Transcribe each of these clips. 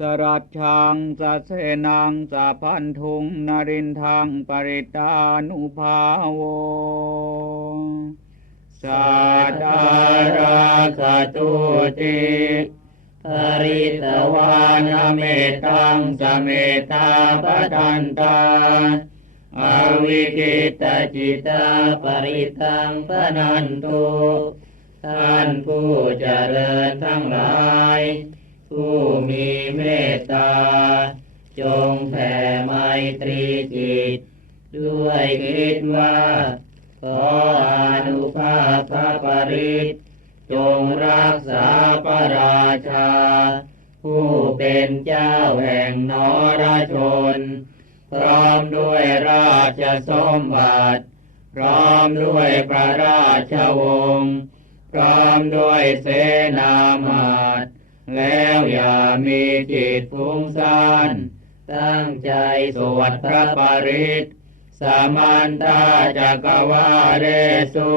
สรัจชังสะเสนังสะพันธุงนรินทังปริตานุภาโวสัตตาราคตุติภริตวานเมตังสเมตาปทันตาอวิกิตจิตาปริตังปนันตุท่านผู้เจริญทั้งหลาย ผู้มีเมตตา จงแผ่ไมตรีจิต ด้วยคิดว่า ขออนุภาพพระปริตจงรักษาพระราชา ผู้เป็นเจ้าแห่งนรชน พร้อมด้วยราชสมบัติ พร้อมด้วยพระราชวงศ์พร้อมด้วยเสนามาต แล้วอย่ามีจิตฟุ้งซ่านตั้งใจสวดพระปริตสามันตาจักวาเรสุ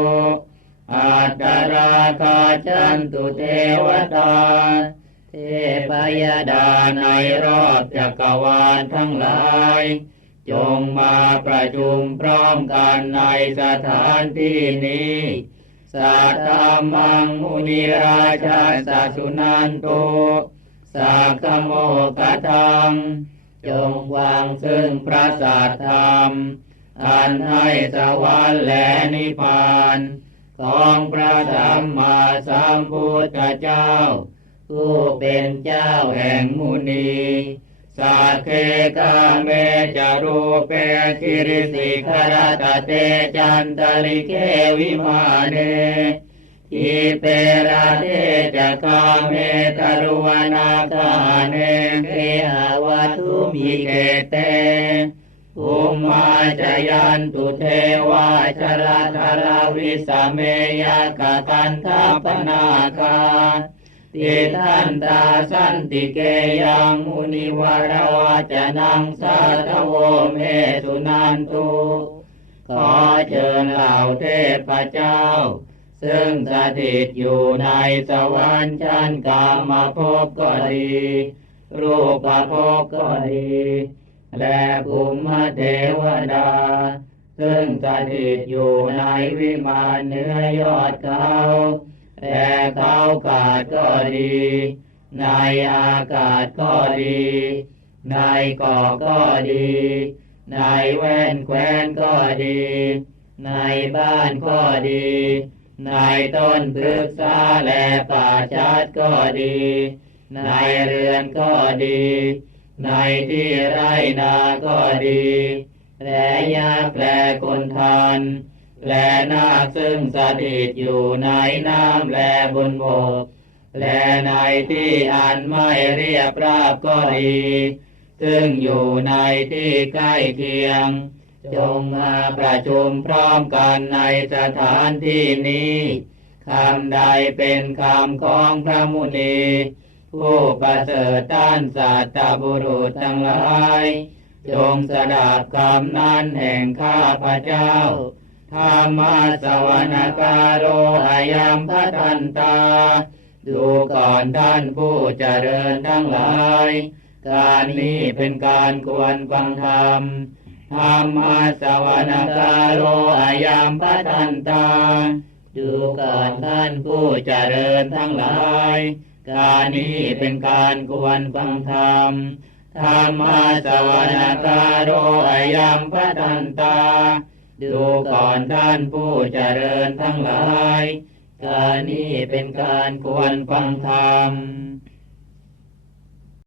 อัตตราคาจันตุเทวตา เทพยดาในรอบจักรวาลทั้งหลาย จงมาประชุมพร้อมกันในสถานที่นี้ สัทธามังมุนิราชาสัสุนันตุสักโมกทังจงวางซึ่งพระสัทธรรมอันให้สวรรค์และนิพพานของพระสัมมาสัมพุทธเจ้า ผู้เป็นเจ้าแห่งมุนี สักเคกาเมจารูเปคิริสิขรตเตจันตลิเกวิมาเนทิเปราเทจะกาเมตรุวนาคาเนเกหาวัตุมิเกเตภูมาจยันตุเทวาชราธาราวิสเมยกกันทัปนาคา ติทันตาสันติเกยังมุนิวรวาจนังสาทโวเมสุนันตุขอเชิญเหล่าเทพเจ้า ซึ่งสถิตอยู่ในสวรรค์ชั้นกามภพก็ดี รูปภพก็ดี และภูมิเทวดา ซึ่งสถิตอยู่ในวิมานเนื้อยอดเขา แต่เขากาดก็ดี ในอากาศก็ดี ในเกาะก็ดี ในแว่นแคว้นก็ดี ในบ้านก็ดี ในต้นพฤกษาและป่าชัดก็ดี ในเรือนก็ดี ในที่ไรนาก็ดี และยาแปลคนทาน และนาคซึ่งสถิตอยู่ในน้ำและบนบก และในที่อันไม่เรียบราบก็ดี ซึ่งอยู่ในที่ใกล้เคียง จงมาประชุมพร้อมกันในสถานที่นี้คำใดเป็นคำของพระมุนี ผู้ประเสริฐต้านสัตตบุรุษทั้งหลาย จงสดับคำนั้นแห่งข้าพระเจ้า ธรรมะสวนาการโรอายัมพัทันตา ดูก่อนท่านผู้เจริญทั้งหลาย การนี้เป็นการควรฟังธรรมธรรมะสวนาการโรอายัมพัทันตา ดูก่อนท่านผู้เจริญทั้งหลาย การนี้เป็นการควรฟังธรรมธรรมะสวนาการโรอายัมพัทันตา ดูก่อนท่านผู้เจริญทั้งหลาย การนี้เป็นการควรฟังธรรม